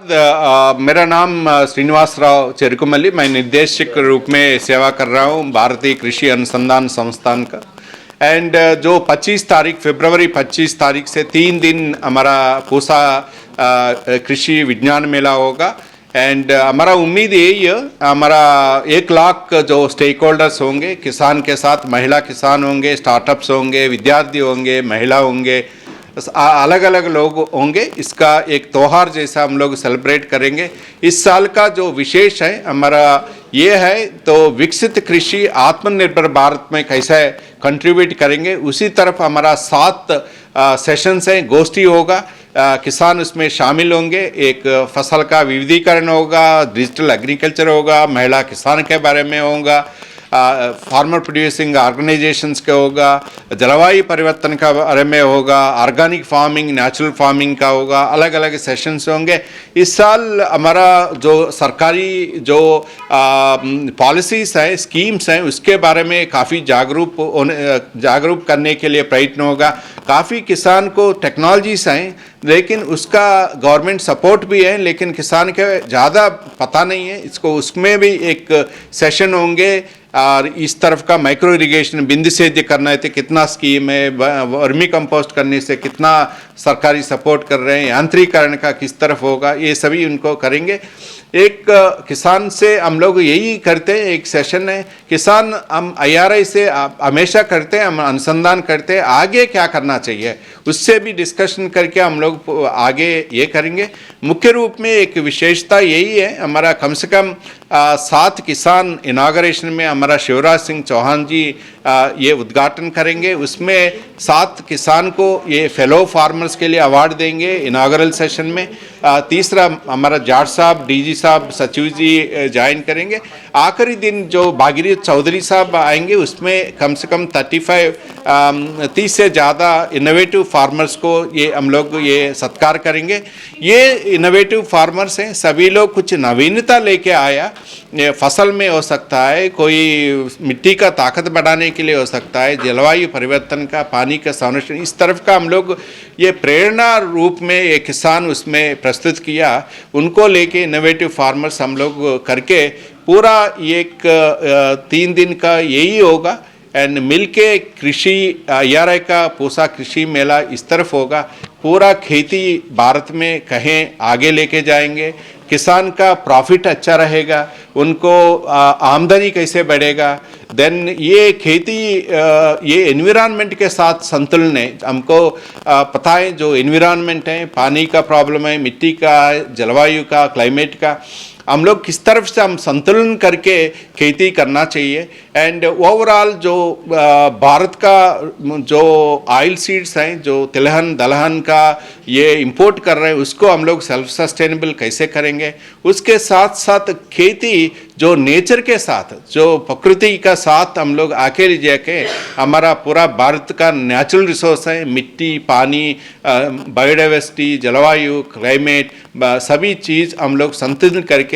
मेरा नाम श्रीनिवास राव चेरुकुमल्ली। मैं निर्देशक रूप में सेवा कर रहा हूँ भारतीय कृषि अनुसंधान संस्थान का। एंड जो 25 तारीख फरवरी 25 तारीख से 3 दिन हमारा पूसा कृषि विज्ञान मेला होगा। एंड हमारा उम्मीद यही है, हमारा 1 लाख जो स्टेक होल्डर्स होंगे, किसान के साथ महिला किसान होंगे, स्टार्टअप्स होंगे, विद्यार्थी होंगे, महिला होंगे, अलग अलग लोग होंगे। इसका एक त्योहार जैसा हम लोग सेलिब्रेट करेंगे। इस साल का जो विशेष है हमारा ये है, तो विकसित कृषि आत्मनिर्भर भारत में कैसे कंट्रीब्यूट करेंगे, उसी तरफ हमारा 7 सेशंस हैं, गोष्ठी होगा। किसान उसमें शामिल होंगे। एक फसल का विविधीकरण होगा, डिजिटल एग्रीकल्चर होगा, महिला किसान के बारे में होगा, फार्मर प्रोड्यूसिंग ऑर्गेनाइजेशंस का होगा, जलवायु परिवर्तन का बारे में होगा, ऑर्गेनिक फार्मिंग, नेचुरल फार्मिंग का होगा, अलग अलग सेशंस होंगे। इस साल हमारा जो सरकारी जो पॉलिसीज़ हैं, स्कीम्स हैं, उसके बारे में काफ़ी जागरूक करने के लिए प्रयत्न होगा। काफ़ी किसान को टेक्नोलॉजीज हैं, लेकिन उसका गवर्नमेंट सपोर्ट भी है, लेकिन किसान के ज़्यादा पता नहीं है इसको। उसमें भी एक सेशन होंगे। और इस तरफ का माइक्रो इरिगेशन बिंद सेद्य करना है तो कितना स्कीम है, वर्मी कंपोस्ट करने से कितना सरकारी सपोर्ट कर रहे हैं, यांत्रिकरण का किस तरफ होगा, ये सभी उनको करेंगे। एक किसान से हम लोग यही करते हैं, एक सेशन है किसान, हम IRI से हमेशा करते हैं, हम अनुसंधान करते हैं आगे क्या करना चाहिए, उससे भी डिस्कशन करके हम लोग आगे ये करेंगे। मुख्य रूप में एक विशेषता यही है, हमारा कम से कम 7 किसान इनाग्रेशन में हमारा शिवराज सिंह चौहान जी ये उद्घाटन करेंगे। उसमें 7 किसान को ये फेलो फार्मर्स के लिए अवार्ड देंगे इनागरल सेशन में। तीसरा हमारा जाट साहब, DG साहब, सचिव जी ज्वाइन करेंगे। आखिरी दिन जो भागीरथ चौधरी साहब आएंगे, उसमें कम से कम 30 से ज़्यादा इनोवेटिव फार्मर्स को ये हम लोग ये सत्कार करेंगे। ये इनोवेटिव फार्मर्स हैं, सभी लोग कुछ नवीनता लेके आया। फसल में हो सकता है, कोई मिट्टी का ताकत बढ़ाने के लिए हो सकता है, जलवायु परिवर्तन का, पानी का संरक्षण, इस तरफ का हम लोग ये प्रेरणा रूप में ये किसान उसमें प्रस्तुत किया। उनको लेके इनोवेटिव फार्मर्स हम लोग करके पूरा एक 3 दिन का यही होगा। एंड मिलके कृषि IRI का पूसा कृषि मेला इस तरफ होगा। पूरा खेती भारत में कहीं आगे लेके जाएंगे, किसान का प्रॉफिट अच्छा रहेगा, उनको आमदनी कैसे बढ़ेगा। देन ये खेती ये एनवायरनमेंट के साथ संतुलन है। हमको पता है जो एनवायरनमेंट है, पानी का प्रॉब्लम है, मिट्टी का, जलवायु का, क्लाइमेट का, हम लोग किस तरफ से हम संतुलन करके खेती करना चाहिए। एंड ओवरऑल जो भारत का जो ऑयल सीड्स हैं, जो तिलहन दलहन का ये इंपोर्ट कर रहे हैं, उसको हम लोग सेल्फ सस्टेनेबल कैसे करेंगे। उसके साथ साथ खेती जो नेचर के साथ, जो प्रकृति का साथ हम लोग अकेले जाके, हमारा पूरा भारत का नेचुरल रिसोर्स है, मिट्टी, पानी, बायोडाइवर्सिटी, जलवायु, क्लाइमेट, सभी चीज़ हम लोग संतुलित करके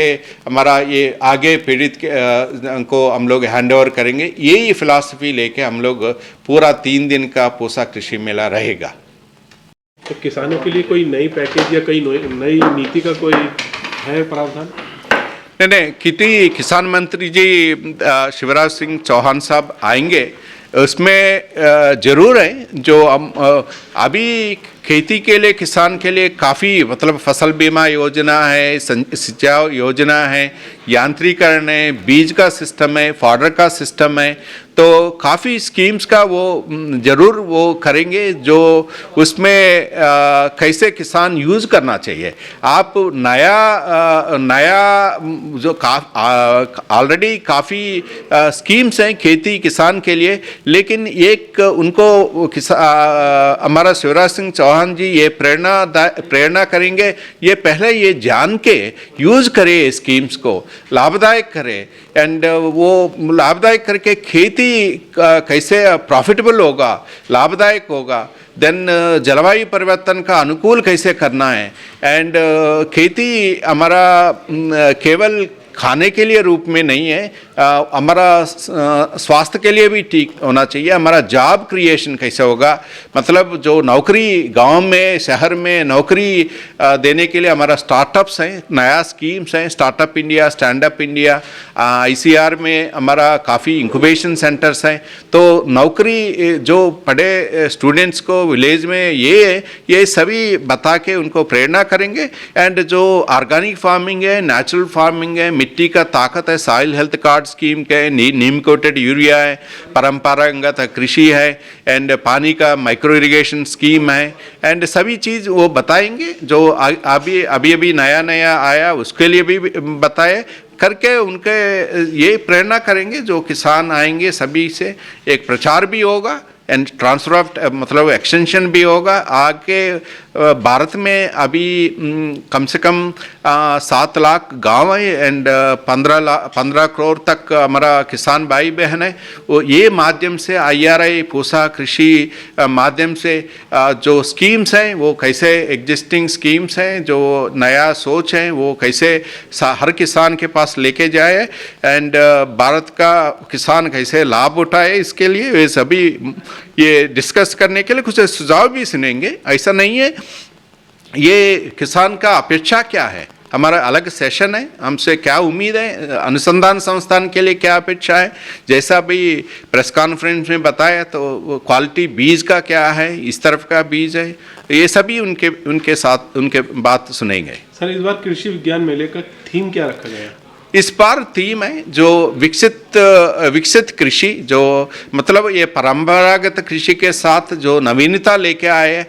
हमारा ये आगे पीड़ित को हम लोग हैंड ओवर करेंगे। यही फिलॉसफी लेके हम लोग पूरा 3 दिन का पूसा कृषि मेला रहेगा। तो किसानों के लिए कोई नई पैकेज या कोई नई नीति का कोई है प्रावधान? नहीं, किसान मंत्री जी शिवराज सिंह चौहान साहब आएंगे, उसमें ज़रूर है जो हम अभी खेती के लिए, किसान के लिए काफ़ी, मतलब फसल बीमा योजना है, सिंचाई योजना है, यांत्रिकरण है, बीज का सिस्टम है, फॉडर का सिस्टम है, तो काफ़ी स्कीम्स का वो ज़रूर वो करेंगे, जो उसमें कैसे किसान यूज़ करना चाहिए। आप नया जो ऑलरेडी काफ़ी स्कीम्स हैं खेती किसान के लिए, लेकिन एक उनको हमारा शिवराज सिंह चौहान जी ये प्रेरणा करेंगे, ये पहले ये जान के यूज़ करे, स्कीम्स को लाभदायक करे। एंड वो लाभदायक करके खेती कैसे प्रॉफिटेबल होगा, लाभदायक होगा। देन जलवायु परिवर्तन का अनुकूल कैसे करना है। एंड खेती हमारा केवल खाने के लिए रूप में नहीं है, हमारा स्वास्थ्य के लिए भी ठीक होना चाहिए। हमारा जॉब क्रिएशन कैसे होगा, मतलब जो नौकरी गांव में शहर में नौकरी देने के लिए हमारा स्टार्टअप्स हैं, नया स्कीम्स हैं, startup India, stand up India, ICR में हमारा काफ़ी इंक्यूबेशन सेंटर्स हैं। तो नौकरी जो पढ़े स्टूडेंट्स को विलेज में ये सभी बता के उनको प्रेरणा करेंगे। एंड जो ऑर्गेनिक फार्मिंग है, नेचुरल फार्मिंग है, मिट्टी का ताकत है, सॉइल हेल्थ कार्ड स्कीम के, नीम कोटेड यूरिया है, परंपरागत कृषि है, एंड पानी का माइक्रो इरिगेशन स्कीम है, एंड सभी चीज़ वो बताएंगे। जो अभी नया आया उसके लिए भी बताए करके उनके ये प्रेरणा करेंगे। जो किसान आएंगे सभी से एक प्रचार भी होगा एंड ट्रांसफर ऑफ मतलब एक्सटेंशन भी होगा। आगे भारत में अभी कम से कम 7 लाख गांव है एंड 15 करोड़ तक हमारा किसान भाई बहन है। वो ये माध्यम से IRI पूसा कृषि माध्यम से जो स्कीम्स हैं वो कैसे एग्जिस्टिंग स्कीम्स हैं, जो नया सोच है वो कैसे हर किसान के पास लेके जाए एंड भारत का किसान कैसे लाभ उठाए, इसके लिए ये सभी ये डिस्कस करने के लिए कुछ सुझाव भी सुनेंगे। ऐसा नहीं है, ये किसान का अपेक्षा क्या है, हमारा अलग सेशन है, हमसे क्या उम्मीद है, अनुसंधान संस्थान के लिए क्या अपेक्षा है। जैसा भी प्रेस कॉन्फ्रेंस में बताया तो क्वालिटी बीज का क्या है, इस तरफ का बीज है, ये सभी उनके साथ उनके बात सुनेंगे। सर, इस बार कृषि विज्ञान मेले का थीम क्या रखा गया है? इस बार थीम है जो विकसित कृषि, जो मतलब ये परंपरागत कृषि के साथ जो नवीनता लेके आए।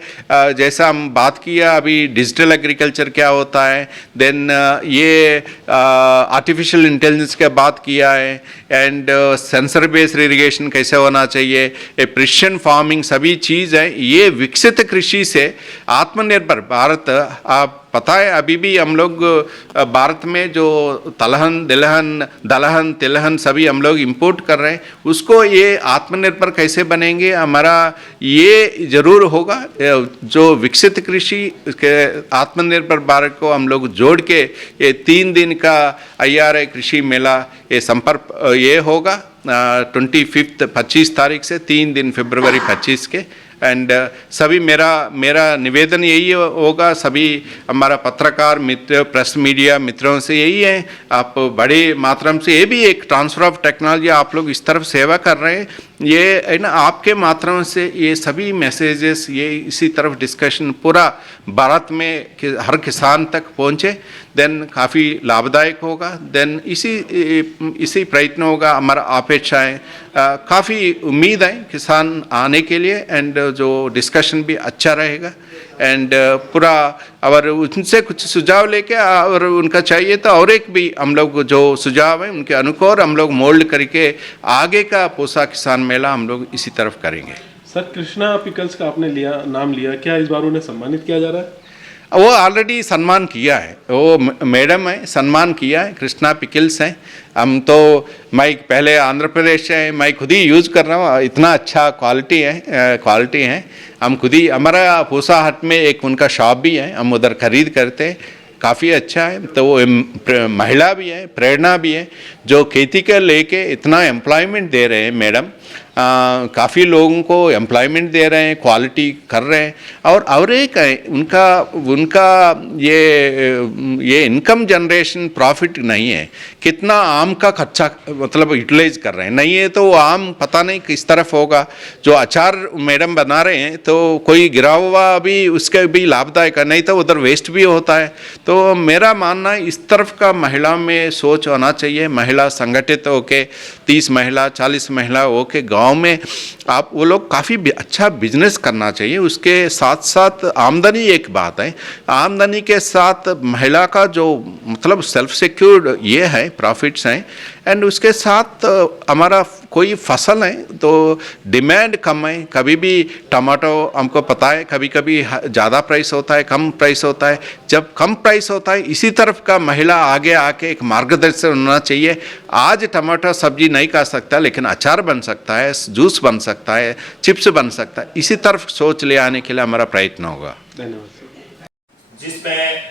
जैसा हम बात किया अभी डिजिटल एग्रीकल्चर क्या होता है, देन ये आर्टिफिशियल इंटेलिजेंस की बात किया है, एंड सेंसर बेस्ड इरिगेशन कैसे होना चाहिए, प्रिसिशन फार्मिंग, सभी चीज़ है। ये विकसित कृषि से आत्मनिर्भर भारत, आप पता है अभी भी हम लोग भारत में जो दलहन तिलहन सभी हम लोग इंपोर्ट कर रहे हैं, उसको ये आत्मनिर्भर कैसे बनेंगे, हमारा ये जरूर होगा। जो विकसित कृषि के आत्मनिर्भर भारत को हम लोग जोड़ के ये 3 दिन का IRI कृषि मेला ये संपर्क ये होगा 25 तारीख से 3 दिन फरवरी 25 के। एंड सभी मेरा निवेदन यही होगा, सभी हमारा पत्रकार मित्र, प्रेस मीडिया मित्रों से यही है, आप बड़ी मात्रा से, ये भी एक ट्रांसफ़र ऑफ टेक्नोलॉजी आप लोग इस तरफ सेवा कर रहे हैं, ये है ना, आपके माध्यम से ये सभी मैसेजेस ये इसी तरफ डिस्कशन पूरा भारत में हर किसान तक पहुँचे, देन काफ़ी लाभदायक होगा। देन इसी प्रयत्न होगा, हमारा अपेक्षाएँ काफ़ी उम्मीद है किसान आने के लिए, एंड जो डिस्कशन भी अच्छा रहेगा, एंड पूरा और उनसे कुछ सुझाव लेके और उनका चाहिए तो और एक भी हम लोग जो सुझाव हैं उनके अनुकूल हम लोग मोल्ड करके आगे का पूसा किसान मेला हम लोग इसी तरफ करेंगे। सर, कृष्णा पिकल्स का आपने नाम लिया, क्या इस बार उन्हें सम्मानित किया जा रहा है? वो ऑलरेडी सम्मान किया है, वो मैडम है, सम्मान किया है, कृष्णा पिकल्स हैं। हम तो मैं पहले आंध्र प्रदेश से है, मैं खुद ही यूज़ कर रहा हूँ, इतना अच्छा क्वालिटी है। हम खुद ही, हमारा पूसा हट में एक उनका शॉप भी है, हम उधर खरीद करते हैं, काफ़ी अच्छा है। तो वो महिला भी है, प्रेरणा भी है, जो खेती के लेके इतना एम्प्लॉयमेंट दे रहे हैं मैडम, काफ़ी लोगों को एम्प्लॉयमेंट दे रहे हैं, क्वालिटी कर रहे हैं। और एक है उनका ये इनकम जनरेशन प्रॉफिट नहीं है, कितना आम का खर्चा मतलब यूटिलाइज कर रहे हैं, नहीं है तो आम पता नहीं किस तरफ होगा। जो अचार मैडम बना रहे हैं तो कोई गिरा हुआ भी उसके भी लाभदायक है, नहीं तो उधर वेस्ट भी होता है। तो मेरा मानना है इस तरफ का महिला में सोच होना चाहिए, महिला संगठित होके 30 महिला 40 महिला होके गाँव में आप वो लोग काफ़ी अच्छा बिजनेस करना चाहिए। उसके साथ साथ आमदनी एक बात है, आमदनी के साथ महिला का जो मतलब सेल्फ सिक्योर्ड ये है, प्रॉफिट्स हैं, एंड उसके साथ हमारा कोई फसल है तो डिमांड कम है। कभी भी टमाटो हमको पता है कभी कभी ज़्यादा प्राइस होता है, कम प्राइस होता है। जब कम प्राइस होता है इसी तरफ का महिला आगे आके एक मार्गदर्शन होना चाहिए। आज टमाटर सब्जी नहीं खा सकता लेकिन अचार बन सकता है, जूस बन सकता है, चिप्स बन सकता है, इसी तरफ सोच ले आने के लिए हमारा प्रयत्न होगा। धन्यवाद। जिसमें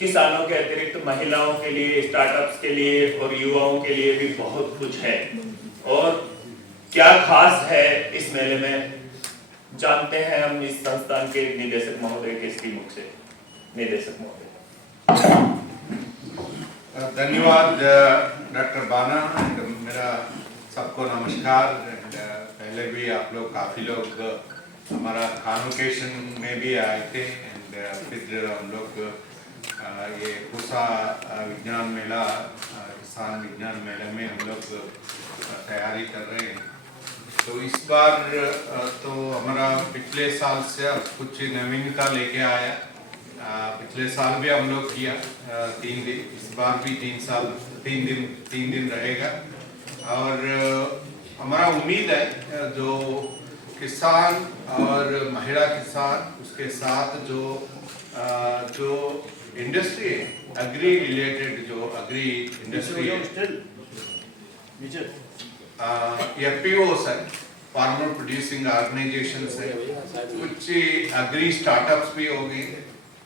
किसानों के अतिरिक्त महिलाओं के लिए, स्टार्टअप्स के लिए और युवाओं के लिए भी बहुत कुछ है। और क्या खास है इस मेले में, जानते हैं हम इस संस्थान के निदेशक महोदय के इसकी मुख से। निदेशक महोदय। धन्यवाद डॉक्टर बाना। मेरा सबको नमस्कार। पहले भी आप लोग काफ़ी लोग हमारा कॉन्वोकेशन में भी आए थे एंड फिर हम लोग ये पूसा विज्ञान मेला, किसान विज्ञान मेले में हम लोग तैयारी कर रहे हैं। तो इस बार तो हमारा पिछले साल से कुछ नवीनता लेके आया। पिछले साल भी हम लोग किया 3 दिन, इस बार भी 3 दिन रहेगा। और हमारा उम्मीद है जो किसान और महिला किसान, उसके साथ जो इंडस्ट्री है, एग्री रिलेटेड जो एग्री इंडस्ट्री है, FPOs है, फार्मर प्रोड्यूसिंग ऑर्गेनाइजेशंस है, कुछ एग्री स्टार्टअप्स भी होंगे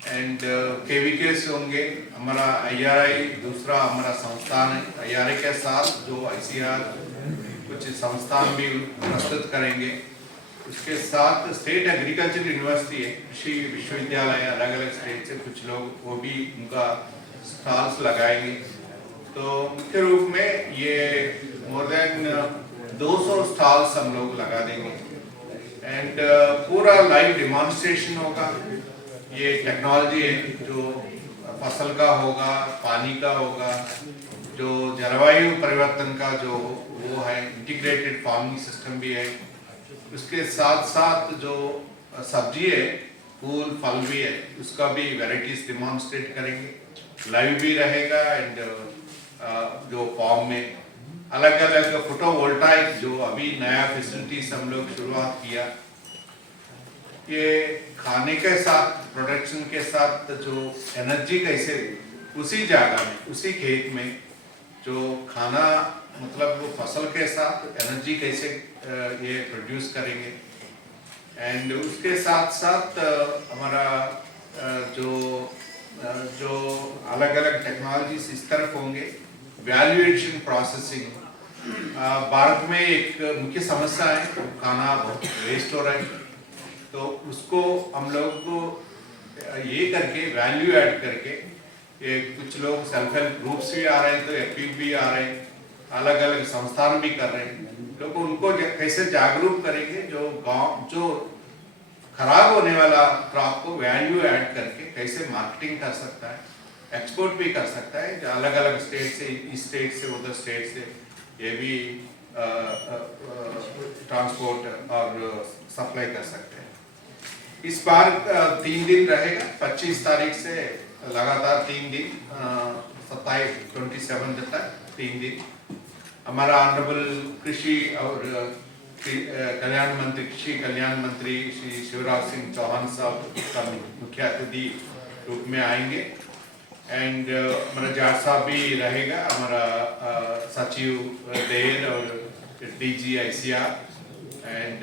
एंड KVKs होंगे। हमारा IRI दूसरा हमारा संस्थान है, IRI के साथ जो ICR कुछ संस्थान भी प्रस्तुत करेंगे। उसके साथ स्टेट एग्रीकल्चर यूनिवर्सिटी है, कृषि विश्वविद्यालय, अलग अलग स्टेट से कुछ लोग वो भी उनका स्टॉल्स लगाएंगे। तो मुख्य रूप में ये मोर देन 200 स्टॉल्स हम लोग लगा देंगे एंड पूरा लाइव डेमोन्स्ट्रेशन होगा। ये टेक्नोलॉजी है जो फसल का होगा, पानी का होगा, जो जलवायु परिवर्तन का जो वो है, इंटीग्रेटेड फार्मिंग सिस्टम भी है। उसके साथ साथ जो सब्जी है, फूल फल भी है, उसका भी वैरायटीज डिमॉन्स्ट्रेट करेंगे। लाइव भी रहेगा एंड जो फॉर्म में अलग अलग फोटोवोल्टाइक जो अभी नया फैसिलिटीज हम लोग शुरुआत किया, ये खाने के साथ, प्रोडक्शन के साथ जो एनर्जी कैसे उसी जगह में, उसी खेत में जो खाना मतलब वो फसल के साथ एनर्जी कैसे ये प्रोड्यूस करेंगे एंड उसके साथ साथ हमारा जो अलग अलग टेक्नोलॉजीज इस तरफ होंगे। वैल्यू एडिशन प्रोसेसिंग भारत में एक मुख्य समस्या है, खाना बहुत वेस्ट हो रहा है। तो उसको हम लोग को ये करके वैल्यू ऐड करके, ये कुछ लोग सेल्फ हेल्प ग्रुप्स भी आ रहे हैं, तो FPO भी आ रहे हैं, अलग अलग संस्थान भी कर रहे हैं। लोग उनको कैसे जागरूक करेंगे, जो गांव जो खराब होने वाला क्रॉप को वैल्यू ऐड करके कैसे मार्केटिंग कर सकता है, एक्सपोर्ट भी कर सकता है, जो अलग अलग स्टेट से, इस स्टेट से उधर स्टेट से, ये भी ट्रांसपोर्ट और सप्लाई कर सकते हैं। इस बार 3 दिन रहेगा, 25 तारीख से लगातार 3 दिन, 27 तक 3 दिन। हमारा ऑनरेबल कृषि और कल्याण मंत्री, कृषि कल्याण मंत्री श्री शिवराज सिंह चौहान साहब मुख्य अतिथि रूप में आएंगे एंड हमारा जाट साहब भी रहेगा, हमारा सचिव देर और DG ICR एंड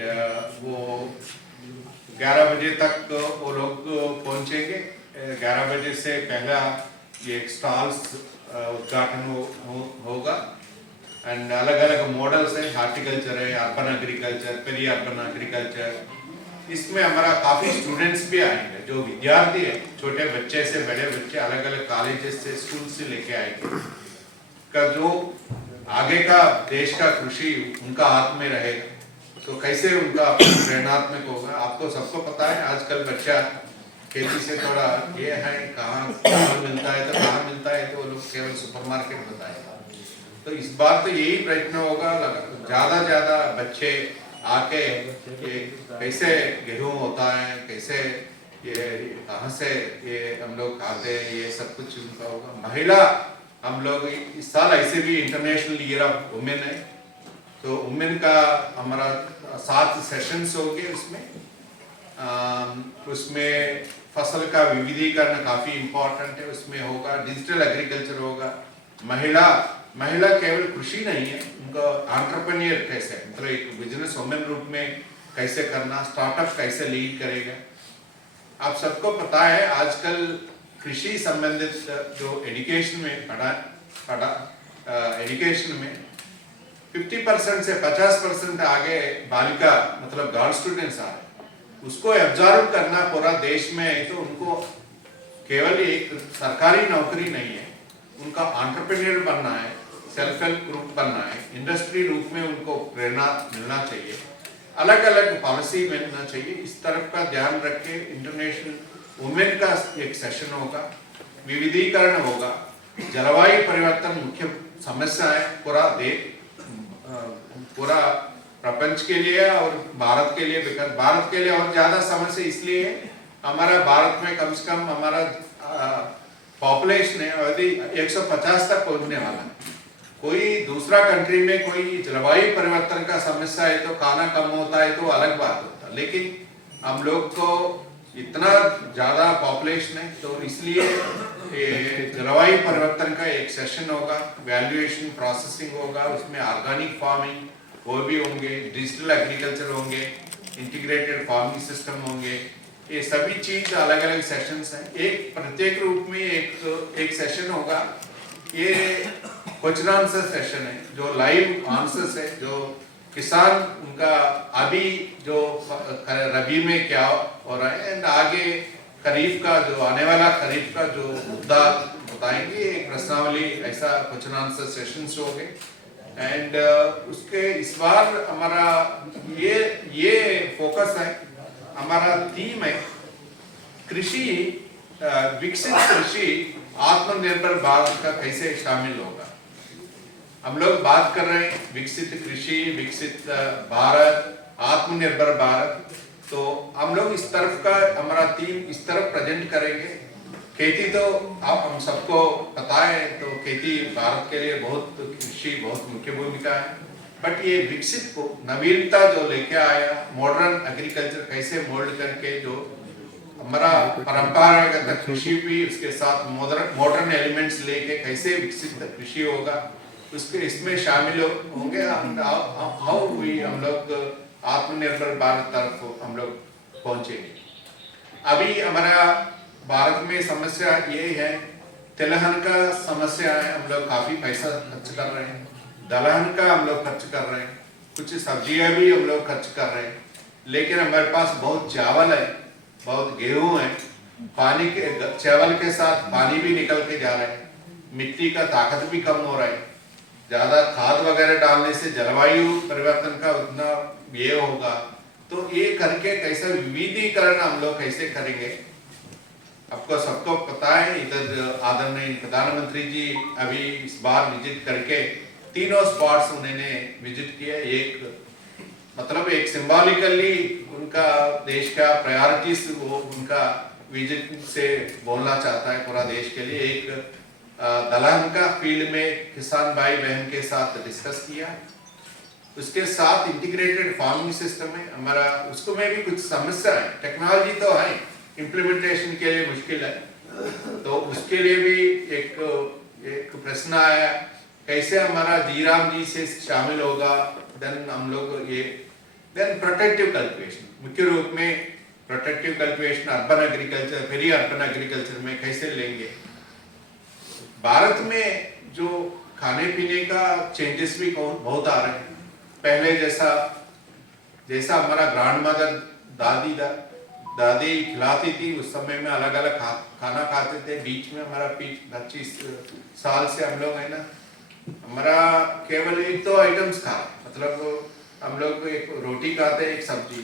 वो 11 बजे तक वो लोग पहुंचेंगे। 11 बजे से पहला ये स्टॉल्स उद्घाटन होगा एंड अलग अलग मॉडल्स है, हार्टिकल्चर है, urban agriculture, peri urban agriculture. इसमें हमारा काफी स्टूडेंट्स भी आएंगे, जो विद्यार्थी है, छोटे बच्चे से बड़े बच्चे, अलग अलग कॉलेजेस से, स्कूल से लेके आएंगे। का जो आगे का देश का कृषि उनका हाथ में रहेगा, तो कैसे उनका प्रेरणात्मक होगा। आपको सबको पता है आजकल बच्चा खेती से थोड़ा ये है, कहाँ मिलता है तो कहाँ मिलता है, तो वो लोग केवल सुपरमार्केट बताएगा। तो इस बार तो यही प्रयत्न होगा, ज्यादा बच्चे आके ये कैसे गेहूं होता है, कैसे ये कहाँ से ये हम लोग खाते हैं, ये सब कुछ उनका होगा। महिला हम लोग इस साल ऐसे भी इंटरनेशनल ईयर ऑफ वुमेन है, तो वुमेन का हमारा 7 सेशंस होंगे। उसमें फसल का विविधीकरण काफी इम्पोर्टेंट है, उसमें होगा डिजिटल एग्रीकल्चर होगा। महिला केवल कृषि नहीं है, उनका एंटरप्रेन्योर कैसे, मतलब एक बिजनेस वुमेन रूप में कैसे करना, स्टार्टअप कैसे लीड करेगा। आप सबको पता है आजकल कृषि संबंधित जो एजुकेशन में एजुकेशन में 50% से 50% आगे बालिका मतलब गर्ल स्टूडेंट्स आ रहे, उसको एब्जॉर्व करना पूरा देश में है। तो उनको केवल एक सरकारी नौकरी नहीं है, उनका एंटरप्रेन्योर बनना है, सेल्फ हेल्प ग्रुप बनना है, इंडस्ट्री रूप में उनको प्रेरणा मिलना चाहिए, अलग अलग पॉलिसी मिलना चाहिए। इस तरफ का ध्यान रख के इंटरनेशनल वुमेन का एक सेशन होगा, विविधीकरण होगा, जलवायु परिवर्तन मुख्य समस्या है पूरा प्रपंच के लिए और भारत के लिए, बिकॉज भारत के लिए और ज्यादा समस्या इसलिए है, हमारा भारत में कम से कम हमारा पॉपुलेशन है अवधि 150 तक पहुंचने वाला है। कोई दूसरा कंट्री में कोई जलवायु परिवर्तन का समस्या है तो खाना कम होता है तो अलग बात होता है, लेकिन हम लोग को इतना ज्यादा पॉपुलेशन है तो इसलिए जलवायु परिवर्तन का एक सेशन होगा, वैल्यूएशन प्रोसेसिंग होगा, उसमें ऑर्गेनिक फार्मिंग वो भी होंगे, डिजिटल एग्रीकल्चर होंगे, इंटीग्रेटेड फार्मिंग सिस्टम होंगे, ये सभी चीज अलग अलग सेशंस हैं। एक प्रत्येक रूप में एक सेशन होगा। ये क्वेश्चन आंसर सेशन है जो लाइव आंसर्स है, जो किसान उनका अभी जो रबी में क्या हो रहा है एंड आगे खरीफ का जो आने वाला खरीफ का जो मुद्दा बताएंगे, एक प्रश्नावली ऐसा क्वेश्चन आंसर सेशंस होंगे। एंड उसके इस बार हमारा ये फोकस है, हमारा थीम है कृषि विकसित कृषि आत्मनिर्भर भारत का कैसे शामिल होगा। हम लोग बात कर रहे हैं विकसित कृषि, विकसित भारत, आत्मनिर्भर भारत, तो हम लोग इस तरफ का हमारा थीम इस तरफ प्रेजेंट करेंगे। खेती तो आप हम सबको पता है, तो खेती भारत के लिए बहुत, कृषि बहुत मुख्य भूमिका है, बट ये विकसित को नवीनता जो लेके आया, मॉडर्न एग्रीकल्चर कैसे मोल्ड करके जो हमारा परंपरागत कृषि भी उसके साथ मॉडर्न एलिमेंट्स लेके कैसे विकसित कृषि होगा, उसके इसमें शामिल होंगे। हाउ वी हम लोग आत्मनिर्भर भारत तरफ हम लोग पहुंचेंगे। अभी हमारा भारत में समस्या ये है, तिलहन का समस्या है, हम लोग काफी पैसा खर्च कर रहे हैं, दलहन का हम लोग खर्च कर रहे हैं, कुछ सब्जियां भी हम लोग खर्च कर रहे हैं, लेकिन हमारे पास बहुत चावल है, बहुत गेहूं है, पानी के चावल के साथ पानी भी निकल के जा रहा है, मिट्टी का ताकत भी कम हो रहा है, ज्यादा खाद वगैरह डालने से जलवायु परिवर्तन का उतना ये होगा। तो ये करके कैसा विविधीकरण हम लोग कैसे करेंगे। आपको सबको पता है, इधर आदरणीय प्रधानमंत्री जी अभी इस बार विजिट करके तीनों स्पॉट्स उन्होंने विजिट किया। एक मतलब एक सिंबॉलिकली उनका देश का प्रायोरिटीज वो उनका विजिट से बोलना चाहता है पूरा देश के लिए। एक दलहन का फील्ड में किसान भाई बहन के साथ डिस्कस किया, उसके साथ इंटीग्रेटेड फार्मिंग सिस्टम है हमारा, उसको में भी कुछ समस्या है, टेक्नोलॉजी तो है, इम्प्लीमेंटेशन के लिए मुश्किल है, तो उसके लिए भी एक प्रश्न आया कैसे हमारा जीराम जी से शामिल होगा। देन हम लोग ये देन प्रोटेक्टिव कल्टिवेशन, मुख्य रूप में protective cultivation, urban agriculture, peri urban agriculture में कैसे लेंगे। भारत में जो खाने पीने का चेंजेस भी बहुत आ रहे हैं, पहले जैसा हमारा ग्रैंड मदर दादी खिलाती थी, उस समय में अलग अलग खाना खाते थे। बीच में हमारा 25 साल से हम लोग है ना, हमारा केवल एक दो आइटम्स खा, मतलब हम लोग एक रोटी खाते एक सब्जी,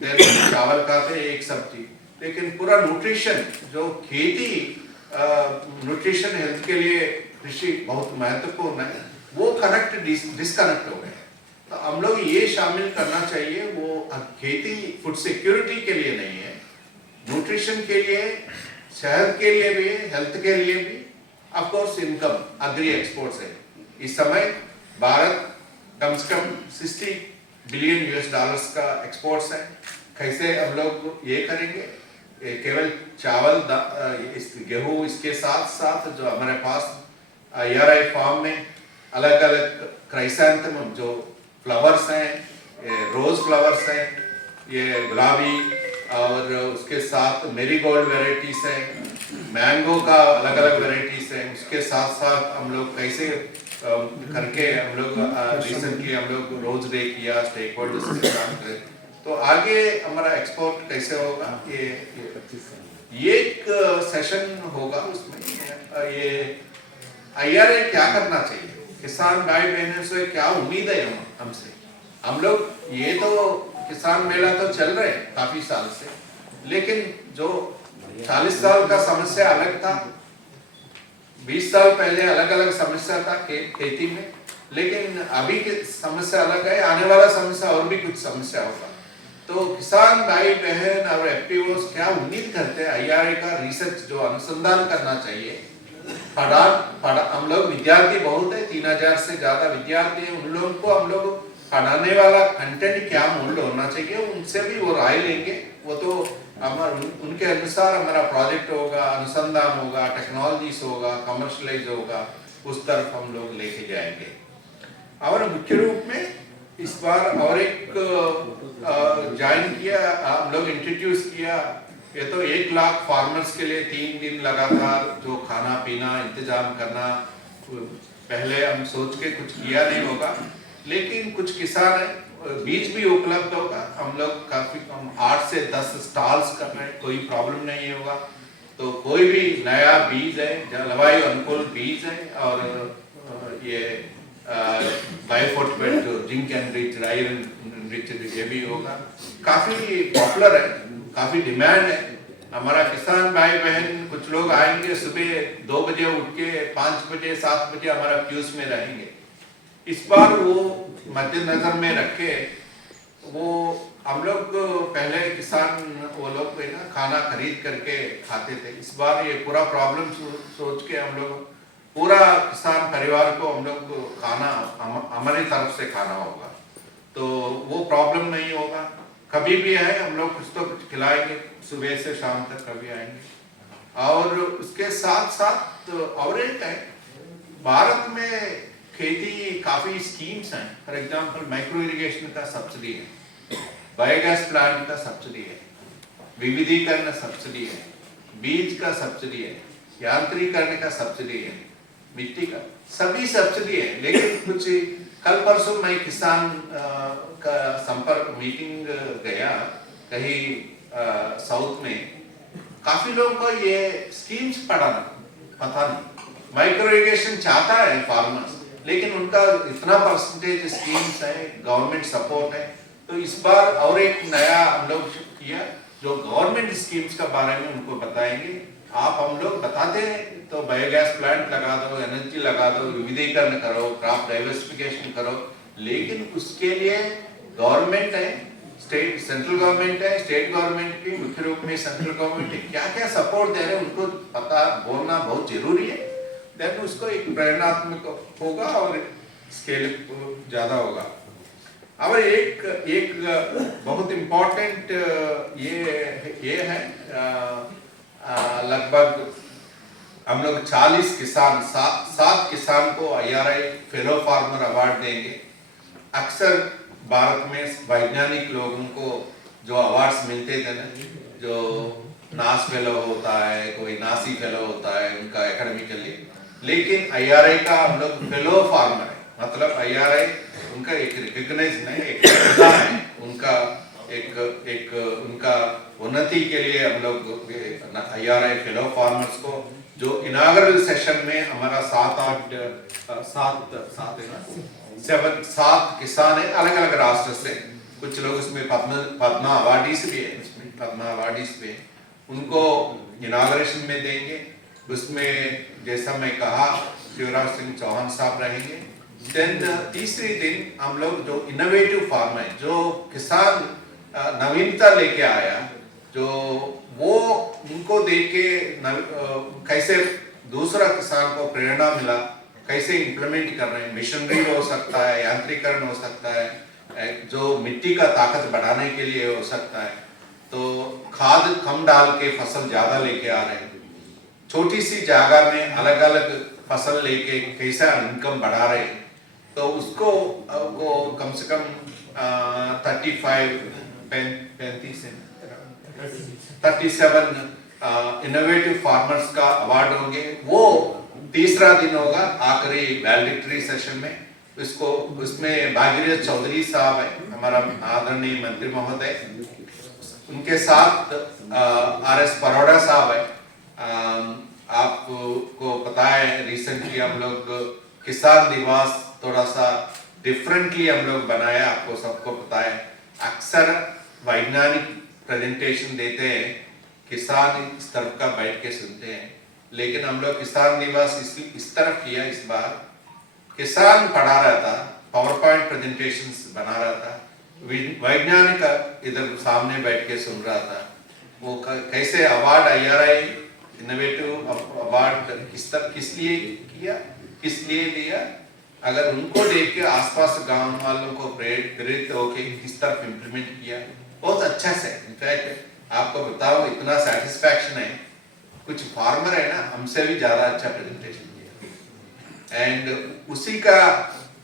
देन चावल खाते एक सब्जी, लेकिन पूरा न्यूट्रिशन जो खेती न्यूट्रिशन हेल्थ के लिए कृषि बहुत महत्वपूर्ण है, वो डिस्कनेक्ट हो गए। तो हम लोग ये शामिल करना चाहिए, वो खेती फूड सिक्योरिटी के लिए नहीं है, न्यूट्रिशन के लिए, सेहत के लिए भी, हेल्थ के लिए भी, of course income agri exports है। इस समय भारत कम से कम $60 बिलियन का एक्सपोर्ट्स है। कैसे हम लोग ये करेंगे, केवल चावल गेहूं, इसके साथ साथ जो हमारे पास ERI फार्म में अलग अलग क्राइसैंथेमम जो फ्लावर्स हैं, रोज फ्लावर्स हैं, ये गुलाबी, और उसके साथ मेरीगोल्ड वेराइटीज हैं, मैंगो का अलग अलग वेराइटीज है, उसके साथ साथ हम लोग कैसे करके हम लोग रिसेंटली हम लोग रोज डे किया स्टेक होल्डर्स के साथ करे। तो आगे हमारा एक्सपोर्ट कैसे होगा, ये एक सेशन होगा। उसमें ये IRA क्या करना चाहिए, किसान भाई बहनों से क्या उम्मीद है हमसे। हम लोग ये तो किसान मेला तो चल रहे हैं काफी साल से, लेकिन जो 40 साल का समस्या अलग था, 20 साल पहले अलग अलग समस्या था खेती में, लेकिन अभी की समस्या अलग है, आने वाला समस्या और भी कुछ समस्या होगा। तो किसान भाई बहन और FPOs क्या उम्मीद करते हैं IRA का रिसर्च जो अनुसंधान करना चाहिए। पढ़ा हम लोग विद्यार्थी बहुत है, 3000 से ज्यादा विद्यार्थी हैं, उन लोगों को हम लोग पढ़ाने वाला कंटेंट क्या मूल्य होना चाहिए, उनसे भी वो राय लेंगे। वो तो उनके अनुसार हमारा प्रोजेक्ट होगा, अनुसंधान होगा, टेक्नोलॉजीज होगा, कमर्शलाइज होगा, उस तरफ हम लोग लेके जाएंगे। और मुख्य रूप में इस बार और एक ज्वाइन किया, हम लोग इंट्रोड्यूस किया, ये तो 1 लाख फार्मर्स के लिए 3 दिन लगातार जो खाना पीना इंतजाम करना, पहले हम सोच के कुछ किया नहीं होगा, लेकिन कुछ किसान है बीज भी उपलब्ध होगा। हम लोग काफी कम 8 से 10 स्टॉल्स कर रहे हैं, कोई प्रॉब्लम नहीं होगा। तो कोई भी नया बीज है, जलवायु अनुकूल बीज है, और ये बायोफॉस्फेट जो जिंक एनरिच्ड, आयरन एनरिच्ड, ये भी होगा। काफी पॉपुलर है, काफी डिमांड है। हमारा किसान भाई बहन कुछ लोग आएंगे सुबह 2 बजे उठ के 5 बजे 7 बजे हमारा क्यूज में रहेंगे। इस बार वो मद्देनजर में रखे, वो हम लोग पहले किसान वो लोग ना खाना खरीद करके खाते थे, इस बार ये पूरा प्रॉब्लम सोच के हम लोग पूरा किसान परिवार को हम लोग खाना हमारी तरफ से खाना होगा, तो वो प्रॉब्लम नहीं होगा। कभी भी है हम लोग कुछ तो कुछ खिलाएंगे, सुबह से शाम तक कभी आएंगे। और उसके साथ साथ और एक है, भारत में खेती काफी स्कीम्स हैं। फॉर एग्जांपल माइक्रो इरिगेशन का सब्सिडी है, बायोगैस प्लांट का सब्सिडी है, विविधीकरण सब्सिडी है, बीज का सब्सिडी है, यांत्रिकरण का सब्सिडी है, मिट्टी का सभी सब्सिडी है। लेकिन कुछ कल परसों मैं किसान का संपर्क मीटिंग गया कहीं साउथ में, काफी लोगों को ये स्कीम्स पता नहीं। माइक्रो इरिगेशन चाहता है फार्मर्स, लेकिन उनका इतना परसेंटेज स्कीम्स है, गवर्नमेंट सपोर्ट है। तो इस बार और एक नया हम लोग किया, जो गवर्नमेंट स्कीम्स के बारे में उनको बताएंगे। आप हम लोग बताते हैं तो बायोगैस प्लांट लगा दो, एनर्जी लगा दो, विविधीकरण करो, क्रॉप डाइवर्सिफिकेशन करो, लेकिन उसके लिए गवर्नमेंट है, स्टेट सेंट्रल गवर्नमेंट है, स्टेट गवर्नमेंट की मुख्य रूप में सेंट्रल गवर्नमेंट क्या क्या सपोर्ट दे रहे हैं उनको पता बोलना बहुत जरूरी है। देन उसको एक प्रेरणात्मक होगा और स्केल ज्यादा होगा। और एक बहुत इम्पोर्टेंट ये है, लगभग हम लोग 40 किसान, 7 किसान को IRA फेलो फार्मर अवार्ड देंगे। अक्सर भारत में वैज्ञानिक लोगों को जो अवार्ड्स मिलते थे ना, जो नास फेलो होता है, कोई नासी फेलो होता है उनका एकेडमिकली, लेकिन IRA का हम लोग फेलो फार्मर है, मतलब IRA उनका एक रिकॉग्नाइज नहीं, एक है उनका एक उनका उन्नति के लिए हम लोग IRA फेलो फार्मर्स को, जो इनागरल सेशन में हमारा 7 किसान है अलग अलग राष्ट्र से, कुछ लोग उसमें पद्मा अवार्डीज भी है, इसमें पद्मा अवार्डीज भी है, उनको इनागरेशन में देंगे। उसमें जैसा मैं कहा शिवराज सिंह चौहान साहब रहेंगे। देन तीसरी दिन हम लोग जो इनोवेटिव फार्म है, जो किसान नवीनता लेके आया, जो वो उनको देख के कैसे दूसरा किसान को प्रेरणा मिला, कैसे इंप्लीमेंट कर रहे हैं, मिशनरी हो सकता है, यांत्रिकरण हो सकता है, जो मिट्टी का ताकत बढ़ाने के लिए हो सकता है, तो खाद कम डाल के फसल ज्यादा लेके आ रहे हैं, छोटी सी जगह में अलग अलग फसल लेके कैसा इनकम बढ़ा रहे हैं। तो उसको को कम से कम 37 इनोवेटिव फार्मर्स का अवार्ड होंगे, वो तीसरा दिन होगा आखिरी वैलिडिक्टरी सेशन में। इसको उसमें भागीरथ चौधरी साहब है, हमारा आदरणीय मंत्री महोदय, उनके साथ RS परोड़ा साहब है। आपको पता है रिसेंटली हम लोग किसान दिवस थोड़ा सा डिफरेंटली हम लोग बनाया, आपको सबको पता है। अक्सर वैज्ञानिक प्रेजेंटेशन देते हैं, किसान इस तरफ का बैठ के सुनते हैं, लेकिन हम लोग किसान दिवस इस तरफ किया। इस बार किसान पढ़ा रहा था, पावर पॉइंट प्रेजेंटेशंस बना रहा था, वैज्ञानिक इधर सामने बैठ के सुन रहा था। वो कैसे अवार्ड IRI इनोवेटिव अवार्ड किस लिए किया, किस लिए दिया, अगर उनको देख के आसपास गांव वालों को प्रेरित होके किस तरफ इम्प्लीमेंट किया, बहुत अच्छा से। इनफैक्ट आपको बताओ इतना सेटिस्फैक्शन है, कुछ फार्मर है ना हमसे भी ज्यादा अच्छा प्रेजेंटेशन किया, एंड उसी का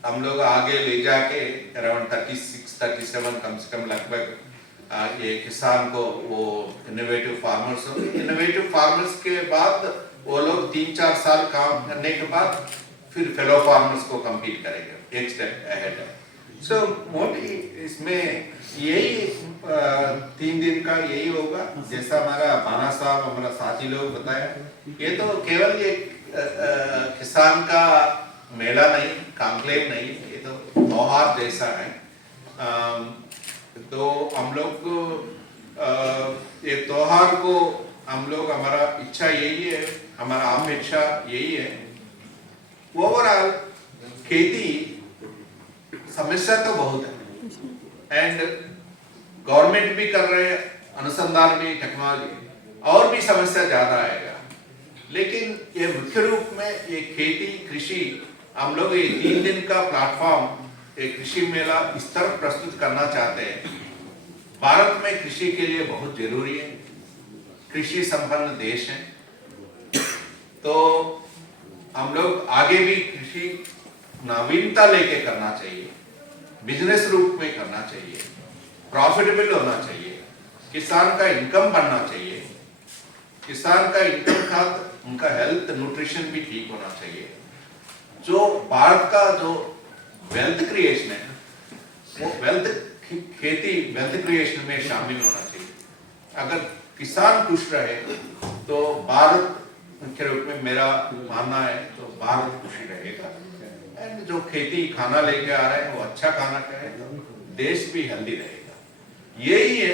हम लोग आगे ले जाके अराउंड 36-37 कम से कम लगभग ये किसान को वो इनोवेटिव फार्मर्स हो। इनोवेटिव फार्मर्स के बाद वो लोग 3-4 साल काम करने के बाद फिर फेलो फार्मर्स को कम्पीट करेंगे, एक स्टेप अहेड है। सो मोटी इसमें यही 3 दिन का यही होगा, जैसा हमारा बाना साहब हमारा साथी लोग बताया। ये तो केवल ये किसान का मेला नहीं, कॉन्क्लेव नहीं, ये तो त्योहार जैसा है। तो हम लोग ये त्योहार को हम लोग, हमारा इच्छा यही है, हमारा अपेक्षा यही है। ओवरऑल खेती समस्या तो बहुत है, एंड गवर्नमेंट भी कर रहे हैं, अनुसंधान भी, टेक्नोलॉजी, और भी समस्या ज्यादा आएगा। लेकिन ये मुख्य रूप में ये खेती कृषि, हम लोग ये 3 दिन का प्लेटफॉर्म एक कृषि मेला इस तरह प्रस्तुत करना चाहते हैं। भारत में कृषि के लिए बहुत जरूरी है, कृषि संपन्न देश है, तो हम लोग आगे भी कृषि नवीनता लेके करना चाहिए, बिजनेस रूप में करना चाहिए, प्रॉफिटेबल होना चाहिए, किसान का इनकम बढ़ना चाहिए, किसान का इनकम का उनका हेल्थ न्यूट्रिशन भी ठीक होना चाहिए। जो भारत का जो वेल्थ क्रिएशन है, वो खेती वेल्थ क्रिएशन में शामिल होना चाहिए। अगर किसान खुश रहे तो भारत मुख्य रूप में मेरा मानना है, तो भारत खुशी रहेगा, एंड जो खेती खाना लेके आ रहे हैं वो अच्छा खाना खाएगा, देश भी हेल्दी रहेगा। यही है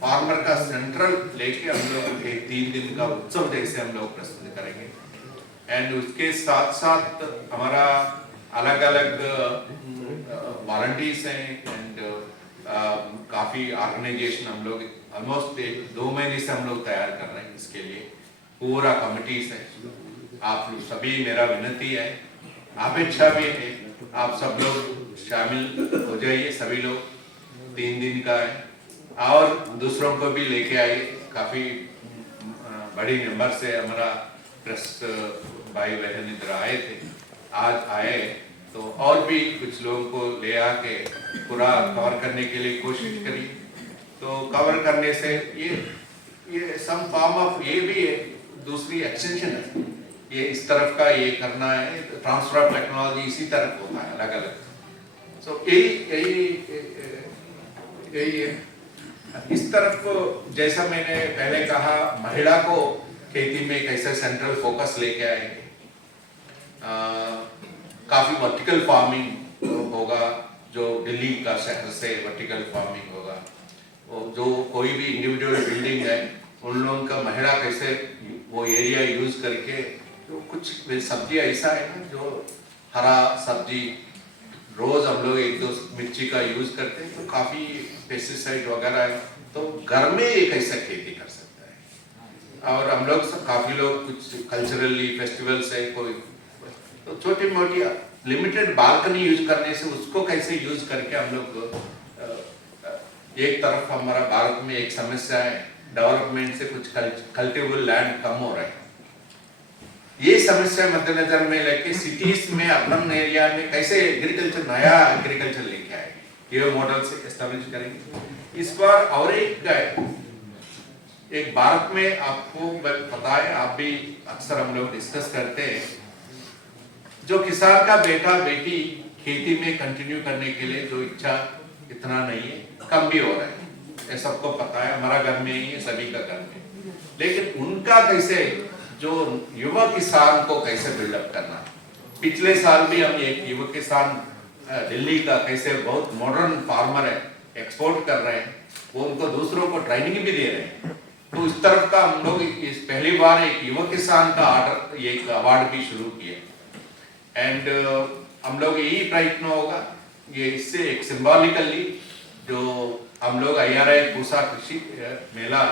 फार्मर का सेंट्रल लेके हम लोग एक 3 दिन का उत्सव जैसे हम लोग प्रस्तुत करेंगे। एंड उसके साथ साथ हमारा अलग अलग वॉलंटियर्स हैं, एंड काफी ऑर्गेनाइजेशन हम लोग ऑलमोस्ट 2 महीने से हम लोग तैयार कर रहे हैं। इसके लिए पूरा कमिटीज है। आप लोग सभी, मेरा विनती है, अपेक्षा भी है, आप सब लोग शामिल हो जाइए। सभी लोग 3 दिन का है, और दूसरों को भी लेके आइए। काफी बड़ी नंबर से हमारा ट्रस्ट भाई बहन इधर आए थे, आज आए, तो और भी कुछ लोगों को ले आके पूरा कवर करने के लिए कोशिश करिए। तो कवर करने से ये सम फॉर्म ऑफ, ये भी है दूसरी एक्सटेंशन है, ये इस तरफ का ये करना है, ट्रांसफर ऑफ टेक्नोलॉजी इसी तरफ होता है अलग अलग। सो यही है। इस तरफ जैसा मैंने पहले कहा, महिला को खेती में कैसे सेंट्रल फोकस लेके आएंगे। काफी वर्टिकल फार्मिंग होगा, जो दिल्ली का शहर से वर्टिकल फार्मिंग होगा। जो कोई भी इंडिविजुअल बिल्डिंग है, उन लोगों का महिला कैसे वो एरिया यूज करके, तो कुछ सब्जी ऐसा है ना, जो हरा सब्जी रोज हम लोग 1-2 मिर्ची का यूज करते हैं, तो काफी पेस्टिसाइड वगैरह है, तो घर में ये कैसे खेती कर सकता है। और हम लोग काफी लोग कुछ कल्चरली फेस्टिवल्स है, कोई तो छोटी मोटी लिमिटेड बालकनी यूज करने से उसको कैसे यूज करके हम लोग, एक तरफ हमारा भारत में एक समस्या है, डेवलपमेंट से कुछ कल्टिवेबल लैंड कम हो रहा है। ये समस्या मद्देनजर में लेके सिटीज में, अर्बन एरिया में कैसे एग्रीकल्चर, नया एग्रीकल्चर लेके आएंगे, ये मॉडल से एस्टेब्लिश करेंगे। इस बार और एक एक भारत में आपको पता है, आप भी अक्सर हम लोग डिस्कस करते हैं, जो किसान का बेटा बेटी खेती में कंटिन्यू करने के लिए जो इच्छा इतना नहीं है, कम भी हो रहा है, ये सबको पता है, हमारा घर में ही है, सभी का घर में। लेकिन उनका कैसे, जो युवा किसान को कैसे बिल्डअप करना। पिछले साल भी हम एक युवा किसान दिल्ली का कैसे बहुत मॉडर्न फार्मर है, एक्सपोर्ट कर रहे हैं, वो उनको दूसरों को ट्रेनिंग भी दे रहे हैं। तो इस तरफ का हम लोग इस पहली बार एक युवा किसान का ऑर्डर, एक अवार्ड भी शुरू किए। एंड हम लोग यही प्रयत्न होगा, ये इससे एक सिंबॉलिकली जो हम लोग IRI पूसा कृषि मेला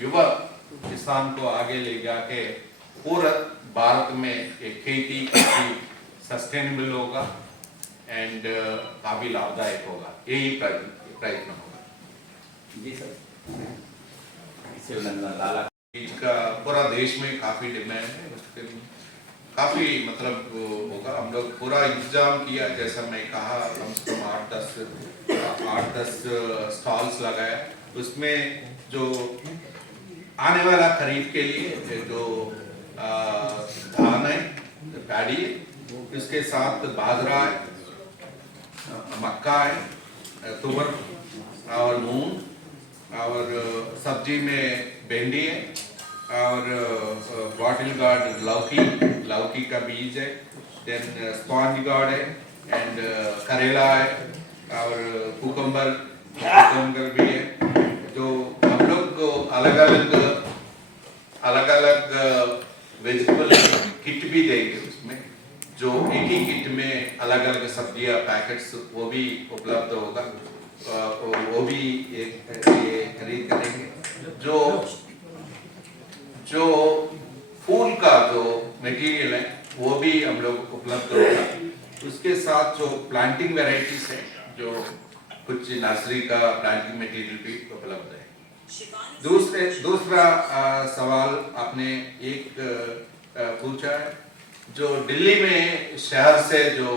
युवा किसान को आगे ले जाके पूरा भारत में एक खेती काफी सस्टेनेबल होगा एंड काफी लाभदायक होगा, यही प्रयत्न होगा। जी सर। लाला इसका पूरा देश में काफी डिमांड है, उसके लिए काफी मतलब होगा। हम लोग पूरा इंतजाम किया, जैसा मैं कहा, कम से कम 8-10 स्टॉल्स लगाया। उसमें जो आने वाला खरीफ के लिए जो धान है, पैडी है, उसके साथ बाजरा है, मक्का है, तुअर और मूंग, और सब्जी में भिंडी है और बॉटल गार्ड लौकी का बीज है, देन स्पॉन्ज गार्ड है एंड करेला है और कुकम्बर भी है। जो हम लोग को अलग अलग वेजिटेबल किट भी देंगे, उसमें जो एक ही किट में अलग अलग सब्जियां पैकेट्स वो भी उपलब्ध होगा, वो भी ये खरीद करेंगे। जो फूल का जो मटेरियल है वो भी हम लोग उपलब्ध होगा। उसके साथ जो प्लांटिंग वेराइटीज है, जो कुछ नर्सरी का प्लांटिंग मटेरियल भी उपलब्ध है। दूसरा सवाल आपने एक पूछा है, जो दिल्ली में शहर से जो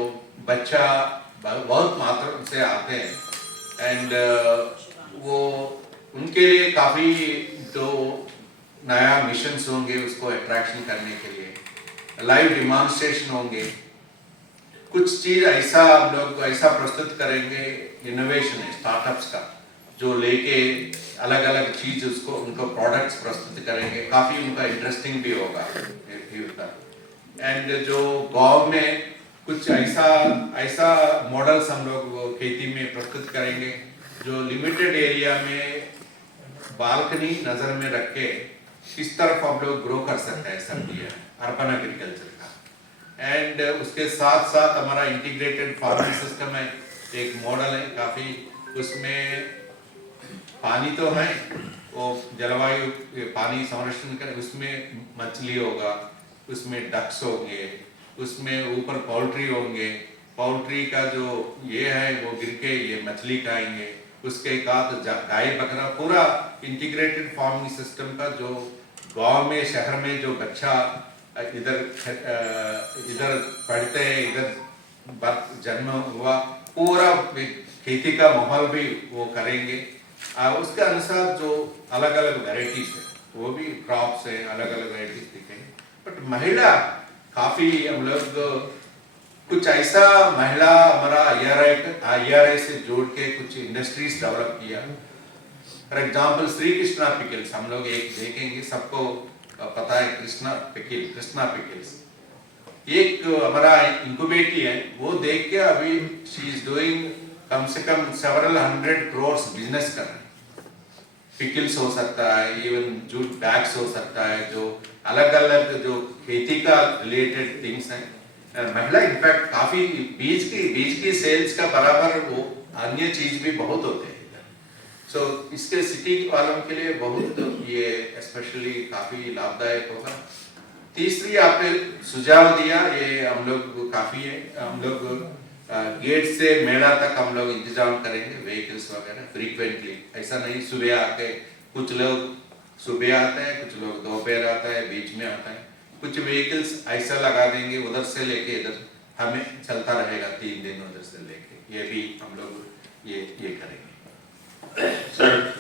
बच्चा बहुत मात्रा से आते हैं एंड वो उनके लिए काफी जो नया मिशंस होंगे उसको अट्रैक्शन करने के लिए, लाइव डिमॉन्स्ट्रेशन होंगे, कुछ चीज ऐसा हम लोग ऐसा प्रस्तुत करेंगे, इनोवेशन है स्टार्टअप्स का, जो लेके अलग अलग चीज उसको उनको प्रोडक्ट्स प्रस्तुत करेंगे, काफी उनका इंटरेस्टिंग भी होगा। एंड जो गांव में कुछ ऐसा मॉडल्स हम लोग खेती में प्रस्तुत करेंगे, जो लिमिटेड एरिया में बालकनी नजर में रख के किस तरफ हम लोग ग्रो कर सकते हैं सब्जियां, अर्बन एग्रीकल्चर का। एंड उसके साथ साथ हमारा इंटीग्रेटेड फार्मिंग सिस्टम है, एक मॉडल है काफी, उसमें पानी तो है, वो जलवायु पानी संरक्षण कर, उसमें मछली होगा, उसमें डक्स होंगे, उसमें ऊपर पोल्ट्री होंगे, पोल्ट्री का जो ये है वो गिर के ये मछली खाएंगे, उसके बाद गाय बकरा, पूरा इंटीग्रेटेड फार्मिंग सिस्टम का जो गांव में शहर में जो बच्चा इधर पढ़ते हैं, इधर जन्म हुआ, पूरा खेती का माहौल भी वो करेंगे। उसके अनुसार जो अलग अलग वेराइटीज है वो भी क्रॉप्स है, अलग अलग वेराइटीज दिखेंगे। बट महिला काफी हम लोग कुछ ऐसा महिला हमारा IRI से जोड़ के कुछ इंडस्ट्रीज डेवलप किया। For example Shri Krishna pickles हम लोग एक देखेंगे, सबको पता है कृष्णा पिकल्स एक हमारा इंक्यूबेटी है, वो देख के अभी शी इज डूइंग कम से कम several hundred crores बिजनेस कर रहे हैं। पिकल्स हो सकता है, इवन जूट बैग्स हो सकता है, जो अलग अलग जो खेती का रिलेटेड थिंग्स हैं। महिला इनफैक्ट काफी बीज की सेल्स का बराबर वो अन्य चीज भी बहुत होते हैं। सो इसके सिटी वालों के लिए बहुत ये स्पेशली काफी लाभदायक होगा। तीसरी आपने सुझाव दिया, ये हम लोग काफी है, हम लोग गेट से मेला तक हम लोग इंतजाम करेंगे, व्हीकल्स वगैरह फ्रीक्वेंटली, ऐसा नहीं सुबह आके, कुछ लोग सुबह आते हैं, कुछ लोग दोपहर आता है, बीच में आता है, कुछ व्हीकल्स ऐसा लगा देंगे उधर से लेके इधर, हमें चलता रहेगा 3 दिन उधर से लेके, ये भी हम लोग ये करेंगे। सर